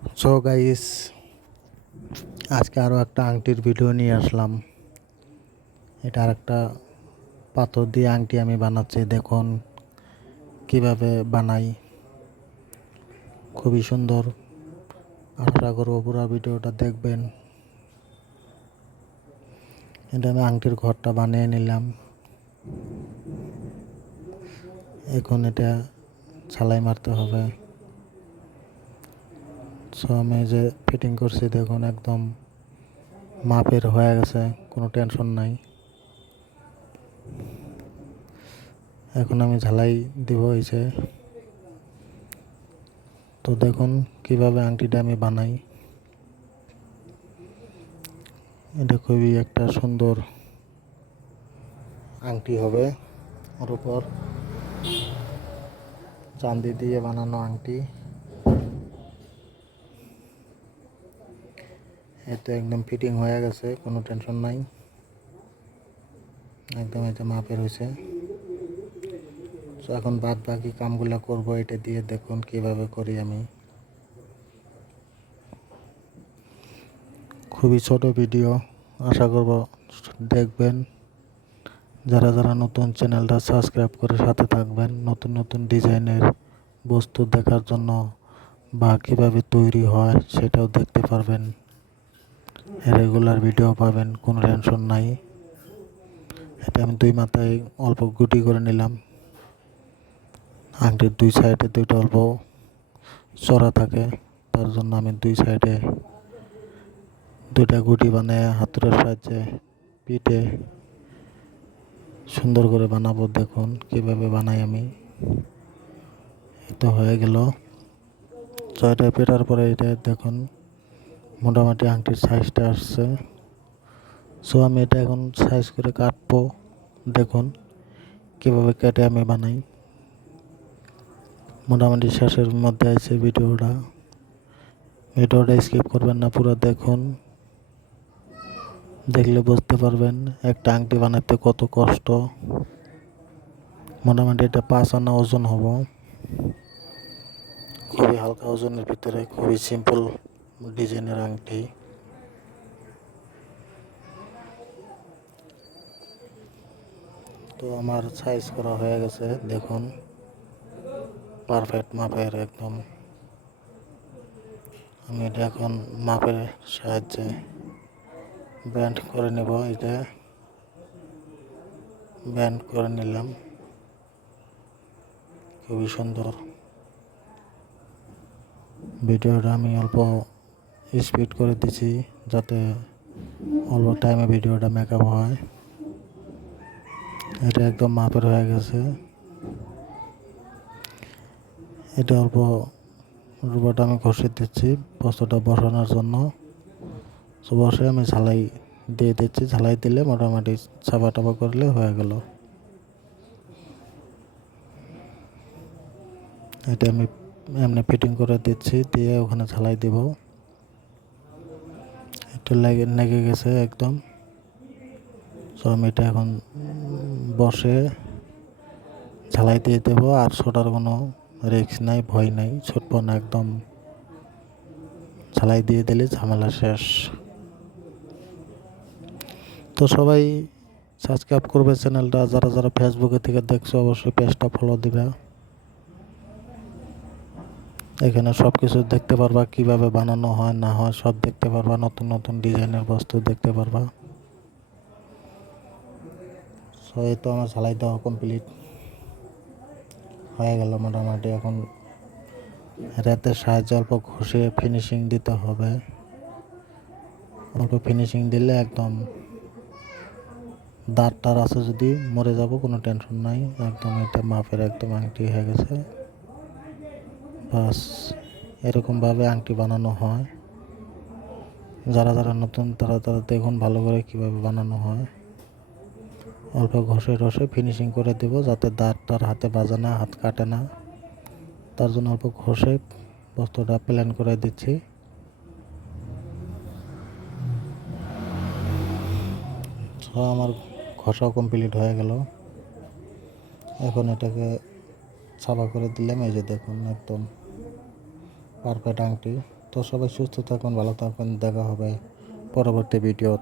So guys আজকে আরও একটা আংটির ভিডিও নিয়ে আসলাম। এটা আর একটা পাথর দিয়ে আংটি আমি বানাচ্ছি। দেখুন কীভাবে বানাই। খুবই সুন্দর। আশা করব পুরো ভিডিওটা দেখবেন। এটা আমি আংটির ঘরটা বানিয়ে নিলাম। এখন এটা ছালাই মারতে হবে। সো আমি যে ফিটিং করছি, দেখুন, একদম মাপের হয়ে গেছে, কোনো টেনশন নাই। এখন আমি ঝালাই দিব হয়েছে তো দেখুন, কীভাবে আংটিটা আমি বানাই। এটা খুবই একটা সুন্দর আংটি হবে, ওর উপর। চান্দি দিয়ে বানানো আংটি। এতে একদম ফিটিং হয়ে গেছে, কোনো টেনশন নাই। একদম এটা মাপের হয়েছে তো এখন বাদ বাকি কামগুলো করব, এটা দিয়ে দেখুন কীভাবে করি আমি। খুবই ছোট ভিডিও আশা করব দেখবেন। যারা যারা নতুন চ্যানেলটা সাবস্ক্রাইব করে সাথে থাকবেন, নতুন নতুন ডিজাইনের বস্তু দেখার জন্য বা কীভাবে তৈরি হয়, সেটাও দেখতে পারবেন। রেগুলার ভিডিও পাবেন, কোনো টেনশন নাই। এটা আমি দুই মাথায় অল্প গুটি করে নিলাম। আংটির দুই সাইডে দুইটা অল্প চড়া থাকে, তার জন্য আমি দুই সাইডে দুইটা গুটি বানিয়ে হাতুড়ের সাহায্যে পিঠে সুন্দর করে বানাবো। দেখুন কীভাবে বানাই আমি। এটা হয়ে গেল। ছয়টা পেটার পরে এটা দেখুন মোটামুটি আংটির সাইজটা আসছে। সো আমি এটা এখন সাইজ করে কাটবো। দেখুন, কীভাবে কেটে আমি বানাই। মোটামুটি শেষের মধ্যে আছে ভিডিওটা। ভিডিওটা স্কিপ করবেন না, পুরো দেখুন। দেখলে বুঝতে পারবেন একটা আংটি বানাতে কত কষ্ট। মোটামুটি এটা পাঁচ আনা ওজন হব। খুবই হালকা ওজনের ভিতরে, খুবই সিম্পল ডিজাইনের আংটি। তো আমার সাইজ করা হয়ে গেছে, দেখুন। পারফেক্ট মাপের একদম। আমি এটা এখন মাপের সাহায্যে ব্যান্ড করে নেব এটা ব্যান্ড করে নিলাম। খুবই সুন্দর। ভিডিওটা আমি অল্প স্পিড করে দিছি যাতে অল্প টাইমে ভিডিওটা মেকআপ হয়। এটা একদম মাপের হয়ে গেছে। এটা অল্প রুবাট আমি ঘষে দিচ্ছি বস্তুটা বসানোর জন্য। তো বসে আমি ঝালাই দিয়ে দিচ্ছি। ঝালাই দিলে মোটামুটি চাপা টাপা করলে হয়ে গেল। এটা আমি এমনি ফিটিং করে দিচ্ছি, দিয়ে ওখানে ঝালাই দেব। একটু লেগে লেগে গেছে একদম। তো আমি এটা এখন বসে ঝালাই দিয়ে দেবো, আর ছোটার কোনো রিক্স নাই, ভয় নাই। ছুটবো না একদম ঝালাই দিয়ে দিলে ঝামেলা শেষ। তো সবাই সাবস্ক্রাইব করবে চ্যানেলটা। যারা যারা ফেসবুকে থেকে দেখছ, অবশ্যই পেজটা ফলো দিবে। এখানে সব কিছু দেখতে পারবা, কীভাবে বানানো হয়, না হয়, সব দেখতে পারবা, নতুন নতুন ডিজাইনের বস্তু দেখতে পারবা। সো এই তো আমার ঝালাই দেওয়া কমপ্লিট হয়ে গেল মোটামুটি, এখন রাতের সাহায্যে অল্প ঘষে ফিনিশিং দিতে হবে। অল্প ফিনিশিং দিলে একদম দাঁত টার আছে যদি মরে যাব, কোনো টেনশন নাই। একদম এটা মাপের একদম আংটি হয়ে গেছে। বাস এরকমভাবে আংটি বানানো হয়। যারা যারা নতুন, তারা তারা দেখুন ভালো করে কীভাবে বানানো হয়। অল্প ঘষে রসে ফিনিশিং করে দেব যাতে দাঁত তার হাতে বাজে না, হাত কাটে না। তার জন্য অল্প ঘষে বস্তুটা প্ল্যান করে দিচ্ছি। আমার ঘষাও কমপ্লিট হয়ে গেল। এখন এটাকে ছাপা করে দিলাম, এই যে দেখুন একদম। পারফেক্ট আংটি। তো সবাই সুস্থ থাকুন ভালো থাকুন। দেখা হবে পরবর্তী ভিডিও